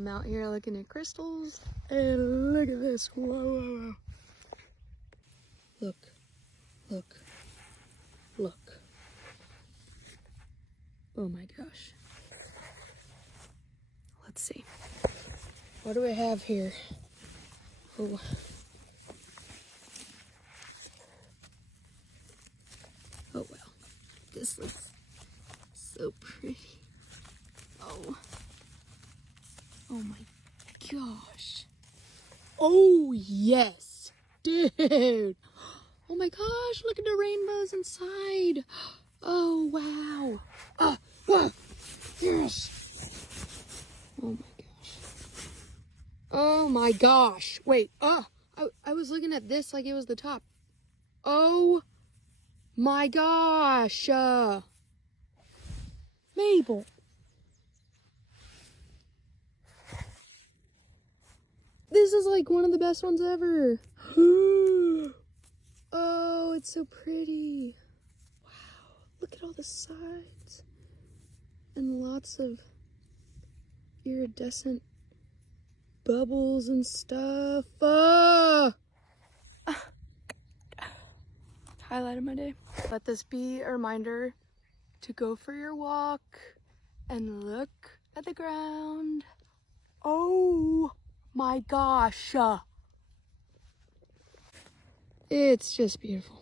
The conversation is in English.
I'm out here looking at crystals, and look at this. Whoa, whoa, whoa. Look, look, look. Oh my gosh. Let's see. What do we have here? Oh. Oh well. This looks so pretty. Oh. Oh my gosh. Oh yes. Dude. Oh my gosh, look at the rainbows inside. Oh wow. Oh, yes. Oh my gosh. Oh my gosh. Wait, I was looking at this like it was the top. Oh my gosh. Mabel. This is like one of the best ones ever. Oh, it's so pretty. Wow, look at all the sides. And lots of iridescent bubbles and stuff. Highlight of my day. Let this be a reminder to go for your walk and look at the ground. Oh my gosh. It's just beautiful.